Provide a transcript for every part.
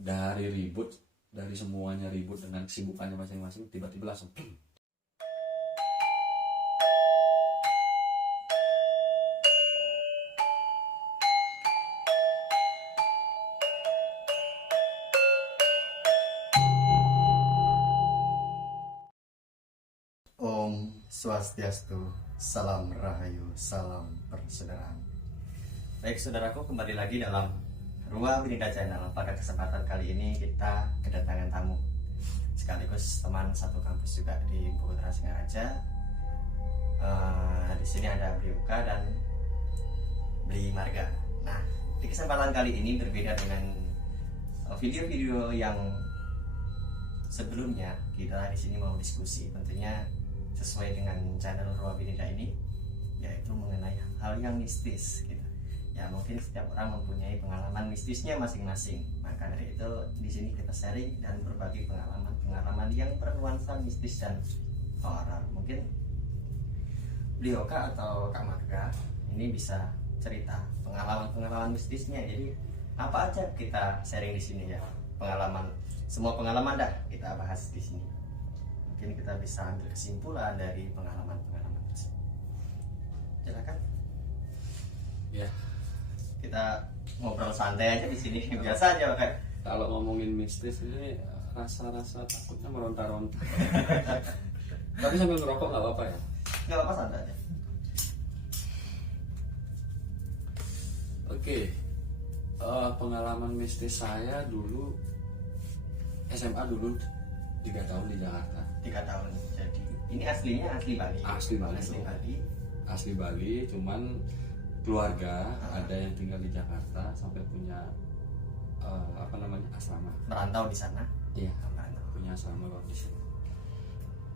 dari ribut, dari semuanya ribut dengan kesibukannya masing-masing, tiba-tiba langsung Om Swastiastu, salam rahayu, salam persaudaraan. Baik saudaraku, kembali lagi dalam Rua Winida Channel. Pada kesempatan kali ini kita kedatangan tamu sekaligus teman satu kampus juga di Bogor Singaraja. Di sini ada Briuka dan Bli Marga. Nah, di kesempatan kali ini berbeda dengan video-video yang sebelumnya. Kita di sini mau diskusi, tentunya sesuai dengan channel Rua Winida ini, yaitu mengenai hal yang mistis gitu. Ya mungkin setiap orang mempunyai pengalaman mistisnya masing-masing. Maka dari itu di sini kita sharing dan berbagi pengalaman yang bernuansa mistis dan horor. Mungkin beliau Kak atau Kak Marga ini bisa cerita pengalaman mistisnya. Jadi apa aja kita sharing di sini ya, semua pengalaman dah kita bahas di sini. Mungkin kita bisa ambil kesimpulan dari pengalaman tersebut. Silakan. ya. Kita ngobrol santai aja di sini, biasa aja kayak. Kalau ngomongin mistis ini rasa-rasa takutnya meronta-ronta. Tapi sambil ngerokok nggak apa-apa ya? Nggak apa-apa, santai aja. Oke. Pengalaman mistis saya dulu SMA dulu 3 tahun di Jakarta. 3 tahun. Jadi ini aslinya asli Bali. Asli Bali. Asli Bali, cuman keluarga ada yang tinggal di Jakarta sampai punya asrama. Merantau di sana. Iya, Merantau. punya asrama di sana.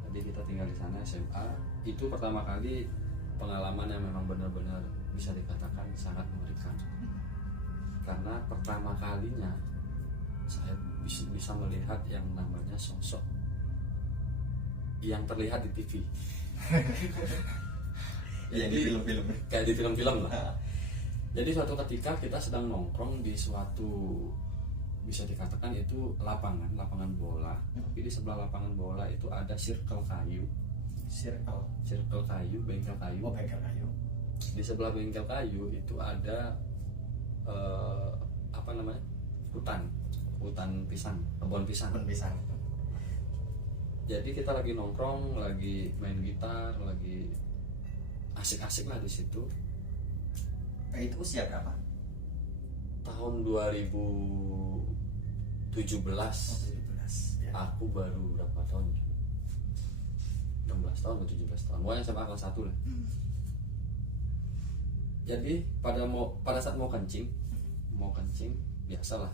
Jadi kita tinggal di sana SMA. Itu pertama kali pengalaman yang memang benar-benar bisa dikatakan sangat mengerikan. Karena pertama kalinya saya bisa melihat yang namanya sosok yang terlihat di TV. Yang di film-film. Kayak di film-film lah. Jadi suatu ketika kita sedang nongkrong di suatu, bisa dikatakan itu lapangan bola. Tapi di sebelah lapangan bola itu ada circle kayu, bengkel kayu. Oh, bengkel kayu. Di sebelah bengkel kayu itu ada hutan pisang, kebun pisang. Jadi kita lagi nongkrong, lagi main gitar, lagi asik-asik lah di situ. Itu usia berapa? Tahun 2017. 17. Ya. Aku baru berapa tahun? 16 tahun atau 17 tahun. Pokoknya SMA kelas 1 lah. Jadi pada saat mau kencing, biasalah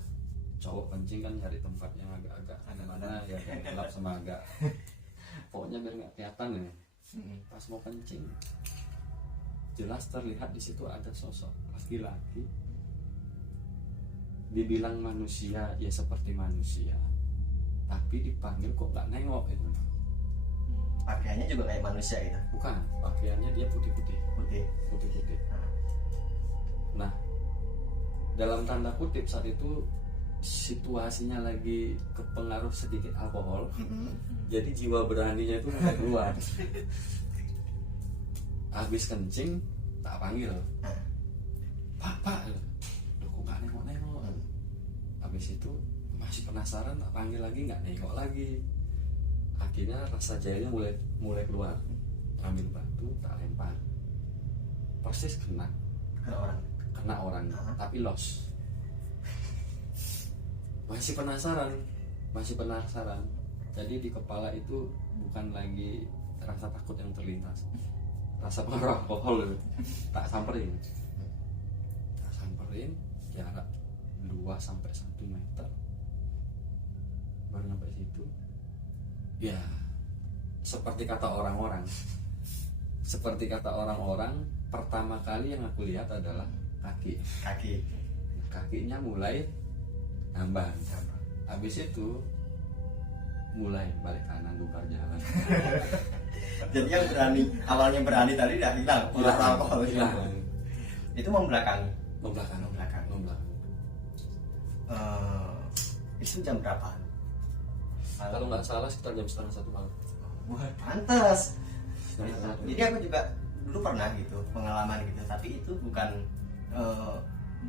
cowok kencing kan nyari tempat yang agak aneh-aneh ya, gelap sama agak pokoknya biar nggak kelihatan ya. Pas mau kencing, jelas terlihat di situ ada sosok laki-laki. Dibilang manusia ya seperti manusia, tapi dipanggil kok nggak nengok itu. Pakaiannya juga kayak manusia gitu. Bukan, pakaiannya dia putih-putih. Nah, dalam tanda kutip saat itu situasinya lagi kepengaruh sedikit alkohol. Jadi jiwa beraninya itu mulai keluar. Habis kencing tak panggil, Pak, loh kok gak nengok. Habis itu masih penasaran, tak panggil lagi, nggak nengok lagi. Akhirnya rasa jahilnya mulai keluar. Ambil batu tak lempar, persis kena orang, tapi loss. Masih penasaran. Jadi di kepala itu bukan lagi rasa takut yang terlintas, rasa pengaruh alkohol. Tak samperin jarak 2-1 meter baru sampai situ. Ya seperti kata orang-orang, pertama kali yang aku lihat adalah kakinya mulai nambah. Habis itu mulai balik kanan, bubar jalan. Jadi yang awalnya berani tadi udah hilang alkohol. Itu membelakangi. Itu jam berapa? Kalau nggak salah sekitar jam 12:30 malam. Wah, pantas. Jadi aku juga dulu pernah gitu pengalaman gitu, tapi itu bukan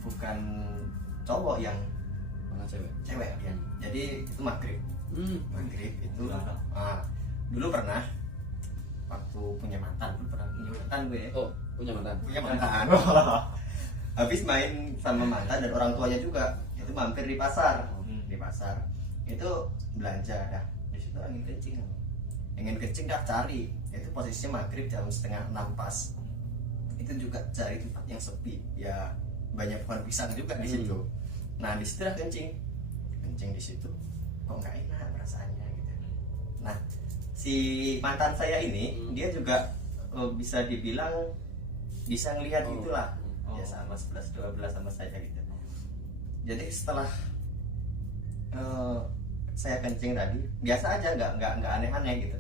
bukan cowok yang Malah cewek. ya. Jadi itu maghrib itu. Dulu pernah waktu punya mantan gue. Oh, punya mantan. Habis main sama mantan dan orang tuanya juga, itu mampir di pasar. Di pasar itu belanja dah, di situ angin kencing dah, cari itu posisinya maghrib jam 5:30 pas. Itu juga cari tempat yang sepi ya, banyak pohon pisang juga di situ. Nah di situ dah kencing di situ, kok nggak enak perasaannya gitu. Nah si mantan saya ini dia juga bisa dibilang bisa ngelihat gitulah, ya sama 11-12 sama saya gitu. Jadi setelah saya kencing tadi biasa aja, nggak aneh-aneh gitu.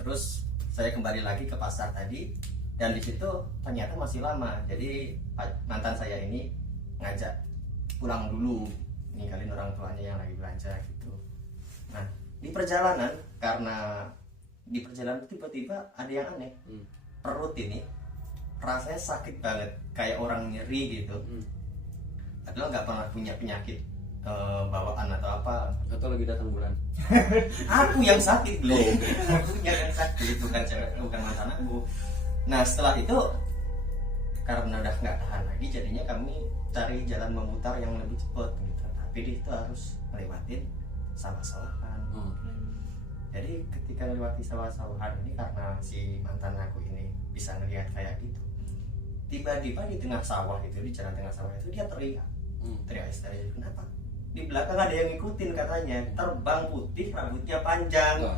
Terus saya kembali lagi ke pasar tadi, dan di situ ternyata masih lama. Jadi mantan saya ini ngajak pulang dulu, ninggalin orang tuanya yang lagi belanja gitu. Nah di perjalanan, karena di perjalanan tiba-tiba ada yang aneh. Perut ini rasanya sakit banget, kayak orang nyeri gitu. Padahal nggak pernah punya penyakit bawaan atau apa, atau lagi datang bulan. Aku yang sakit belum. Aku yang sakit, bukan mantan aku. Nah setelah itu karena udah nggak tahan lagi, jadinya kami cari jalan memutar yang lebih cepat gitu. Tapi itu harus melewatin sawah-sawahan. Jadi ketika melewati sawah-sawahan ini, karena si mantan aku ini bisa ngelihat kayak gitu, tiba-tiba di tengah sawah itu, di jalan tengah sawah itu dia teriak histeris. Kenapa? Di belakang ada yang ngikutin katanya, terbang putih, rambutnya panjang.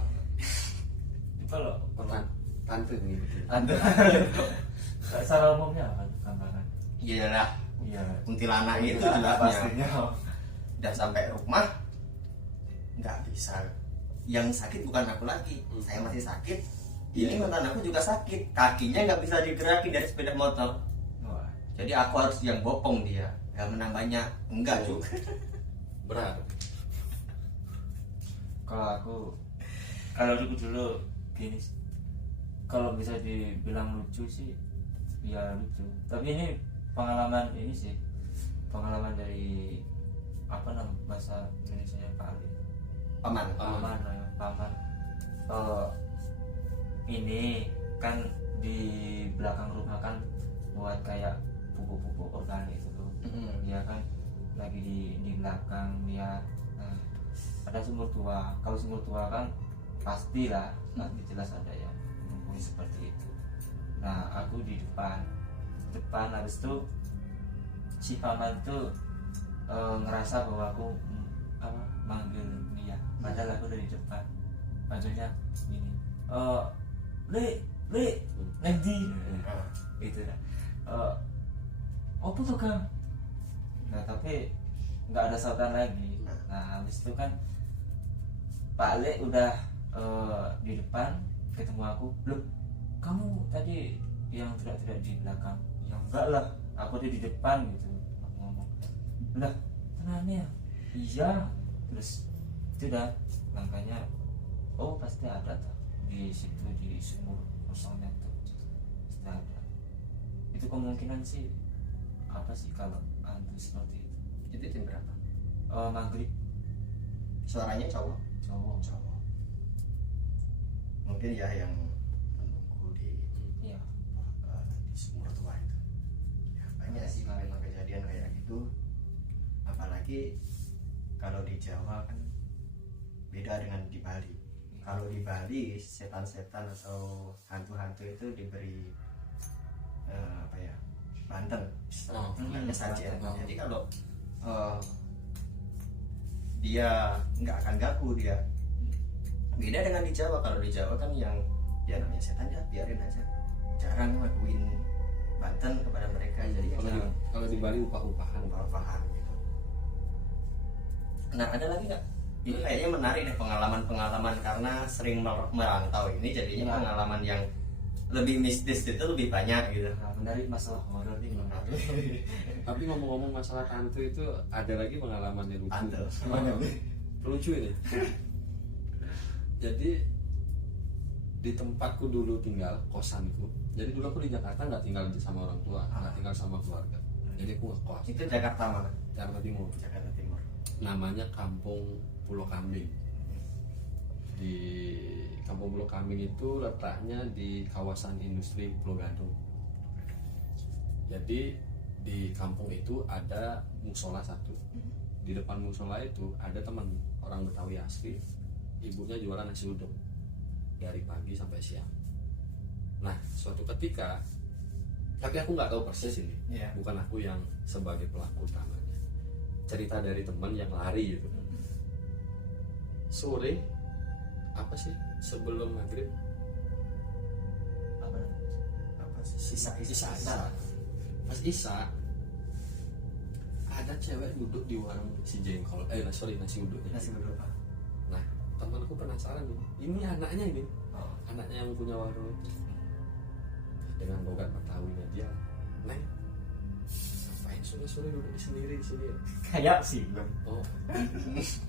Itu loh Tante nih. secara umumnya apa gambaran? Iyalah, Iya, kuntilanak itu iya, jelasnya. pastinya. Udah sampai rumah nggak bisa. Yang sakit bukan aku lagi, saya masih sakit. Ini mantan aku juga sakit, kakinya nggak bisa digerakin dari sepeda motor. Wah, Jadi aku harus yang bopong dia, nggak menambahnya enggak juga. Berat. kalau dulu gini, kalau bisa dibilang lucu sih ya lucu, tapi ini pengalaman dari apa namanya bahasa Indonesia Pak Ali, Paman. paman. Ini kan di belakang rumah kan buat kayak pupuk organik itu, dia kan lagi di belakang dia. Nah, ada sumur tua. Kalau sumur tua kan pastilah nanti jelas ada yang menghubungi seperti itu. Nah aku di depan habis itu si paman tuh ngerasa bahwa aku manggil dia, padahal aku dari depan. Maksudnya gini, le nanti gitu dah. Apa tuh Kang? Nah tapi nggak ada sautan lagi. Nah habis itu kan Pak Le udah di depan ketemu aku. Loh, kamu tadi yang tidak di belakang? Ya enggak lah, aku di depan gitu. Aku ngomong, lah tenangnya. Iya. Terus itu dah langkahnya, oh pasti ada tuh di situ, di sumur kosongnya tuh pasti ada. Itu kemungkinan sih apa sih kalau hantu seperti itu? Itu jam berapa? Maghrib. Suaranya cowok. Mungkin ya yang menunggu di Iya. di sumur tua itu. Ya, banyak sih memang kejadian kayak gitu. Apalagi kalau di Jawa kan beda dengan di Bali. Kalau di Bali setan-setan atau hantu-hantu itu diberi banteng, istilahnya saja. Jadi kalau dia nggak akan ganggu dia. Beda dengan di Jawa. Kalau di Jawa kan yang ya namanya setan ya biarin aja, jarang ngakuin banten kepada mereka. Jadi Kalau di Bali upah-upahan gitu. Nah ada lagi nggak? Ini kayaknya menarik deh pengalaman karena sering merantau ini, jadinya pengalaman yang lebih mistis itu lebih banyak gitu. Nah, menarik masalah horor ini menarik. Tapi ngomong-ngomong masalah hantu itu ada lagi pengalaman yang lucu. Hantu. Lucu ini. Jadi di tempatku dulu tinggal, kosanku. Jadi dulu aku di Jakarta nggak tinggal sama orang tua, nggak tinggal sama keluarga. Jadi aku ngekos. Itu Jakarta mana? Jakarta Timur. Jakarta Timur. Namanya Kampung Pulau Kambing. Di Kampung Pulau Kambing itu letaknya di kawasan industri Pulau Gadung. Jadi di kampung itu ada musola satu. Di depan musola itu ada teman orang Betawi asli, ibunya jualan nasi uduk dari pagi sampai siang. Nah, suatu ketika, tapi aku nggak tahu persis ini, bukan aku yang sebagai pelaku utamanya. Cerita dari teman yang lari gitu. Sore, apa sih sebelum maghrib? Apa sih? Sisa. Pas Isya ada cewek duduk di warung si jengkol, nasi uduknya. Nasi uduk apa? Nah, temanku penasaran nih, ini anaknya ini, Oh. anaknya yang punya warung itu. Dengan logat Betawinya dia, Neng, ngapain sore-sore duduk sendiri di sini? Kayak sih bang. Oh,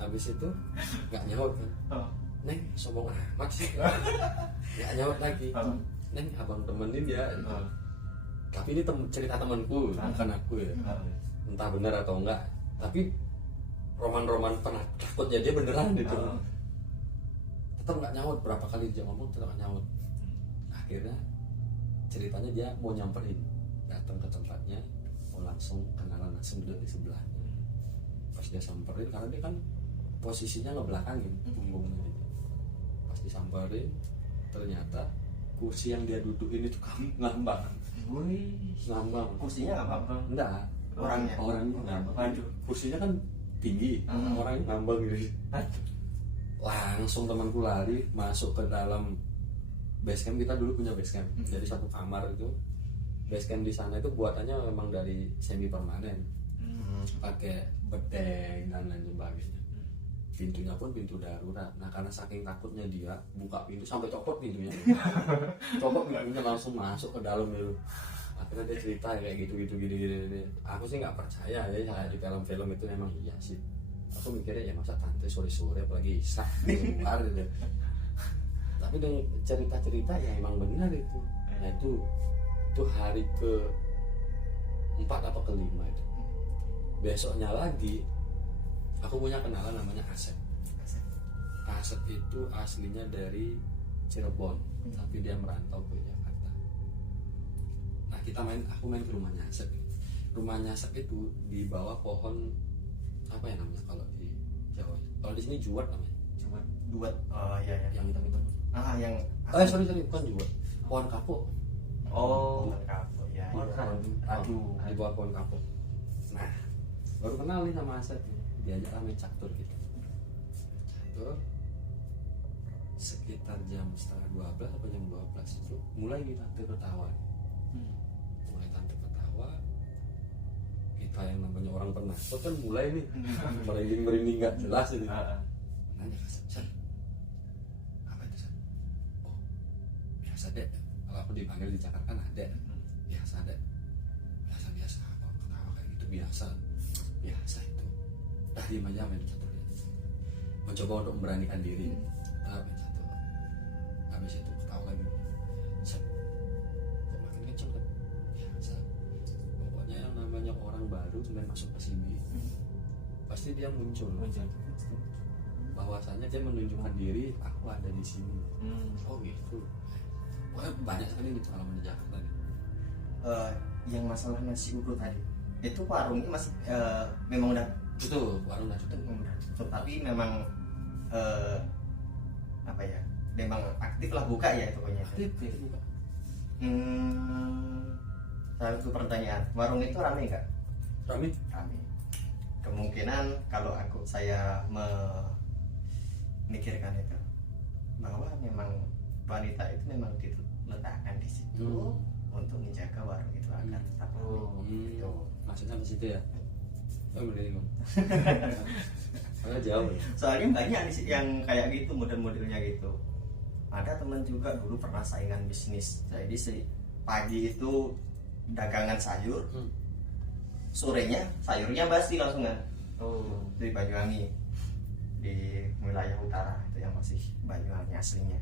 habis itu nggak nyaut kan? Oh. Neng, sombong amat sih. Nggak nyaut lagi. Oh. Neng, abang temenin ya. Oh. Tapi ini cerita temanku, bukan aku ya. Entah benar atau enggak. Tapi roman-roman takutnya dia beneran gitu. Tetap nggak nyaut, berapa kali dia ngomong tetap nggak nyaut. Akhirnya ceritanya dia mau nyamperin, datang ke tempatnya, mau langsung kenalan, langsung duduk di sebelahnya. Pas dia samperin, karena dia kan posisinya ngebelakangin punggungnya gitu. Pas disamperin, ternyata kursi yang dia dudukin itu ngambang. Ngambang. Kursinya nggak apa-apa. Enggak, Orangnya ngambang. Waduh. Kursinya kan tinggi, orangnya ngambang gitu. Langsung temanku lari masuk ke dalam base camp. Kita dulu punya base camp, jadi satu kamar itu. Base camp di sana itu buatannya memang dari semi permanen, pakai bedeng dan lain sebagainya. Pintunya pun pintu darurat. Nah, karena saking takutnya dia buka pintu sampai copot pintunya, copot pintunya langsung masuk ke dalam itu. Akhirnya dia cerita kayak gitu gini. Aku sih nggak percaya ya, kayak di film-film itu memang iya sih. Aku mikirnya ya masa tante sore-sore apalagi Isya keluar gitu. Tapi dengan cerita-cerita ya emang benar itu. Nah, itu hari ke 4 atau ke 5 itu. Besoknya lagi aku punya kenalan namanya Asep. Asep itu aslinya dari Cirebon, tapi dia merantau ke Jakarta. Nah, aku main ke rumahnya Asep. Rumahnya Asep itu di bawah pohon apa ya namanya kalau di Jawa? Kalau di sini juwet namanya. Duet. Oh iya. Yang hitam-hitam. Yang. Sorry bukan juwet. Pohon kapuk. Oh. Kapuk ya. Aduh, di bawah pohon kapuk. Nah, baru kenal nih sama Asep. Diajak main catur gitu. Catur sekitar jam setengah 12 atau jam 12 itu mulai nih tante ketawa. Kita yang namanya orang penakut kan mulai nih merinding nggak jelas ini. Nanya ke San, apa itu San? Oh, biasa deh. Kalau aku dipanggil di Jakarta kan ada. Biasa deh. Biasa apa? Ketawa kayak gitu biasa itu. Dah diam aja main catur. Mencoba untuk memberanikan diri. Main catur. Habis itu ketawa lagi. San, kok makin kenceng kan? Biasa. Pokoknya yang namanya orang baru kemudian masuk ke sini, pasti dia muncul. Bahwasanya dia menunjukkan diri, aku ada di sini. Oh gitu. Pokoknya banyak sekali di pengalaman di Jakarta nih. Yang masalah nasi uduk tadi, itu warungnya masih memang udah Betul, warung udah tutup. Tapi memang apa ya? Memang aktif lah buka ya itu pokoknya. Aktif buka. Satu pertanyaan, warung itu ramai nggak? Rame. Kemungkinan kalau saya memikirkan itu bahwa memang wanita itu memang diletakkan di situ untuk menjaga warung itu agar tetap ramai. Maksudnya di situ ya? Oh mending. Karena jauh. Soalnya banyak yang kayak gitu model-modelnya gitu. Ada teman juga dulu pernah saingan bisnis. Jadi pagi itu dagangan sayur, sorenya sayurnya basi langsung kan. Oh. Di Banyuwangi, di wilayah utara itu yang masih Banyuwangi aslinya.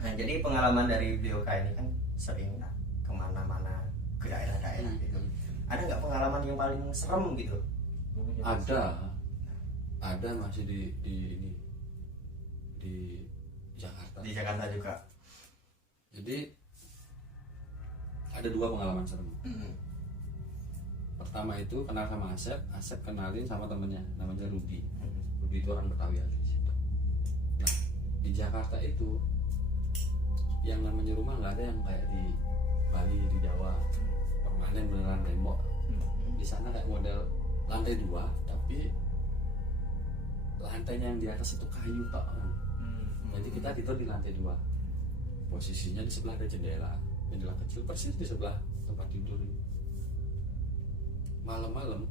Nah jadi pengalaman dari BOK ini kan sering lah kemana-mana ke daerah-daerah gitu. Ada nggak pengalaman yang paling serem gitu? Ada masih di Jakarta. Di Jakarta juga. Jadi ada 2 pengalaman serem. Pertama itu kenal sama Asep kenalin sama temennya namanya Rudi. Rudi itu orang Betawi asli situ. Nah di Jakarta itu yang namanya rumah nggak ada yang kayak di Bali, di Jawa permanen beneran tembok. Di sana kayak model lantai 2 tapi lantainya yang di atas itu kayu tok. Jadi kita tidur di lantai 2. Posisinya di sebelah ada jendela kecil persis di sebelah tempat tidur. Malam-malam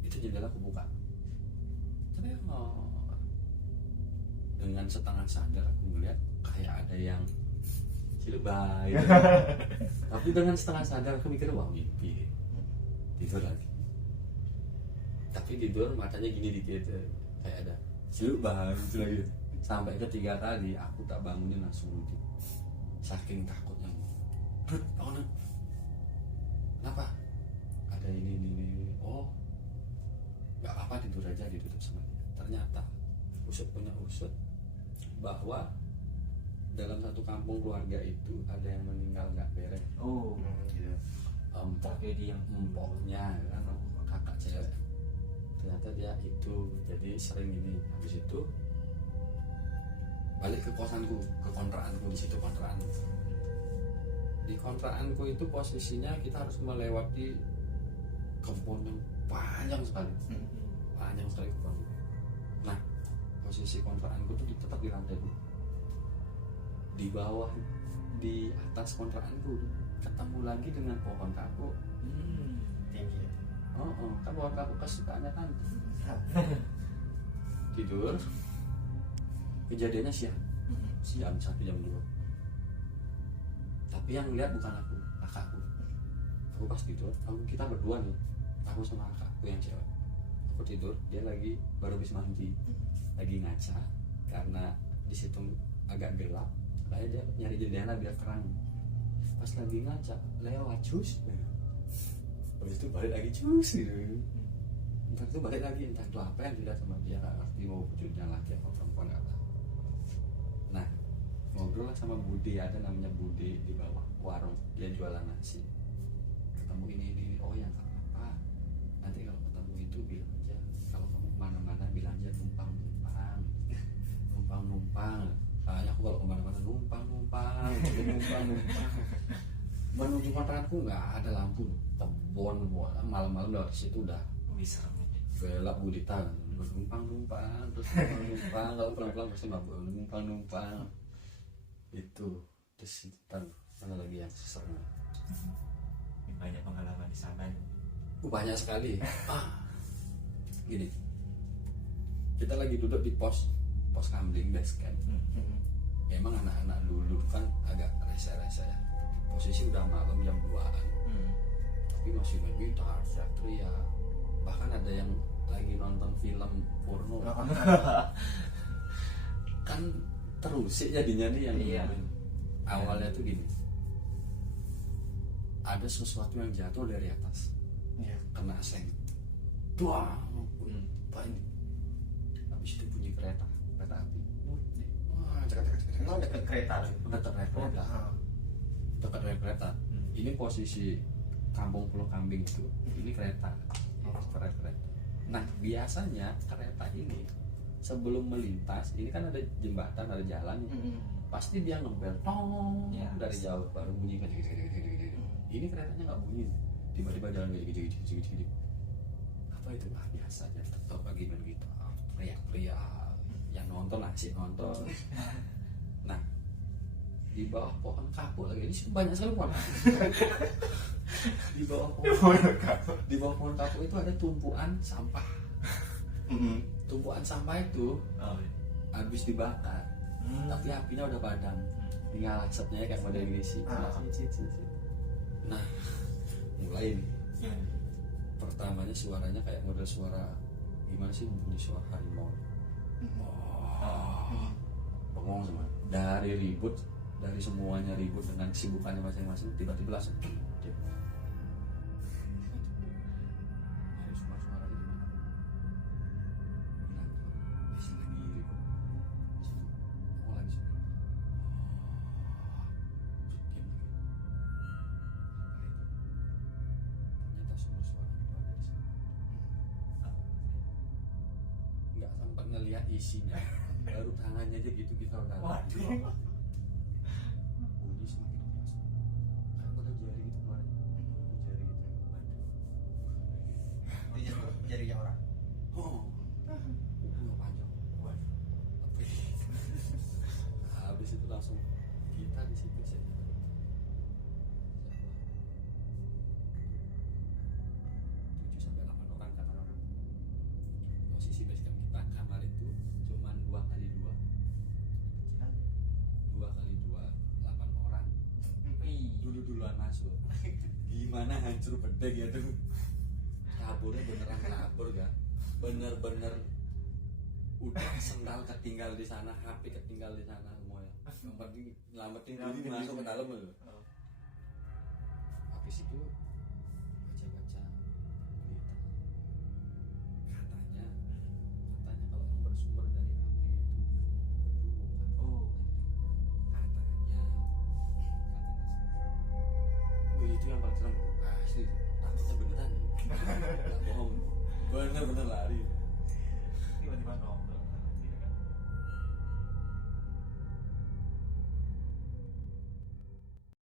itu jendela kebuka. Dengan setengah sadar aku melihat kayak ada yang cilebay. Tapi dengan setengah sadar aku mikir wah mimpi. Tidur lagi. Tapi tidur matanya gini dikit kayak ada cilebay gitu lagi. Sampai ketiga kali aku tak bangunin langsung wudhu. Saking takutnya. Brut, bangun. Kenapa? Ada ini. Oh, nggak apa-apa tidur aja ditutup sama dia. Ternyata usut punya usut bahwa dalam satu kampung keluarga itu ada yang meninggal nggak beres. Oh, Gitu. tragedi yang Empoknya kan kakak cewek. Ternyata dia itu jadi sering ini. Habis itu balik ke kosanku, ke kontraanku. Di situ kontrakan. Di kontraanku itu posisinya kita harus melewati kebun yang panjang sekali kebun. Nah posisi kontraanku tuh tetap di lantai 2. Di bawah, di atas kontraanku ketemu lagi dengan pohon kapuk. Tinggi. Kan pohon kapuk kesukaannya tante. Tidur. Kejadiannya siang. Jam 1 jam 2. Tapi yang lihat bukan aku, kakakku. Aku pas tidur, kita berdua nih, aku sama kakakku yang cewek. Aku tidur, dia lagi baru habis mandi, lagi ngaca karena di situ agak gelap. Kayak dia nyari jendela biar terang. Pas lagi ngaca, lewat cus. Habis itu balik lagi cus gitu. Entah itu balik lagi, entah itu apa yang dilihat sama dia, nggak ngerti mau wujudnya laki atau perempuan nggak tahu. Nah ngobrol lah sama Bude, ada namanya Bude di bawah warung, dia jualan nasi. Ketemu ini, oh ya nggak apa-apa, nanti kalau ketemu itu bilang aja, kalau kamu kemana-mana bilang aja numpang. Soalnya aku kalau kemana-mana numpang. Menuju kontrakanku nggak ada lampu, kebon malam-malam lewat situ udah bisa gelap gulita. Numpang terus kalau pulang-pulang pasti mabuk numpang. Itu terus mana lagi yang seru. banyak pengalaman di sana. Banyak sekali. Gini, kita lagi duduk di pos kambing base camp. Emang anak-anak dulu kan agak rese-rese ya. Posisi udah malam jam 2-an. Tapi masih main gitar, teriak. Bahkan ada yang lagi nonton film porno. Kan terusik jadinya nih yang awalnya tuh gini, ada sesuatu yang jatuh dari atas, kena seng, doang, banyak. Habis itu bunyi kereta api. Emang dekat kereta? Dekat kereta. Ini posisi kampung Pulau Kambing itu, ini kereta. Nah biasanya kereta ini sebelum melintas, ini kan ada jembatan, ada jalan, pasti dia ngembel tong dari jauh baru bunyi kan. Ini keretanya nggak bunyi, tiba-tiba jalan gitu. Apa itu? Biasa aja, tetap lagi main gitu, teriak-teriak, yang nonton asik nonton. Nah di bawah pohon kapuk lagi, ini banyak sekali pohon. Di bawah pohon kapuk itu ada tumpuan sampah. Tumpuan sampah itu habis dibakar. tapi apinya udah padam, tinggal asapnya kayak model gisi. Nah, mulai nih. Pertamanya suaranya kayak model suara gimana sih, bunyi suara harimau. Bengong semua. Dari ribut, dari semuanya ribut dengan kesibukannya masing-masing, tiba-tiba langsung diam. Dari semua suaranya gimana? Hilang. Masih lagi ribut. Oh, lagi semua. Diam lagi. Apa itu? Ternyata sumber suaranya itu ada di sini. Nggak sempat ngelihat isinya, baru tangannya aja gitu kita udah Waduh. bunyi semakin keras kayak pada jari gitu keluarnya, jari gitu. Itu jarinya orang. Oh, nggak panjang. Tapi habis itu langsung kita di situ sih. Tujuh sampai 8 orang kata orang. Posisi base camp kita kamar itu cuman 2x2. 2x2, 8 orang. Duluan masuk. Gimana hancur bedeng ya tuh. Kaburnya beneran kabur ya. Bener-bener udah sendal ketinggal di sana, HP ketinggal di sana semua ya. Yang penting nyelamatin diri masuk ke dalam loh. Habis itu baca-baca berita. Katanya kalau yang bersumber dari api itu penjuru. Oh. Katanya. Itu yang paling serem. Asli, takutnya beneran. Nggak bohong. Bener-bener lari. Tiba-tiba nongol.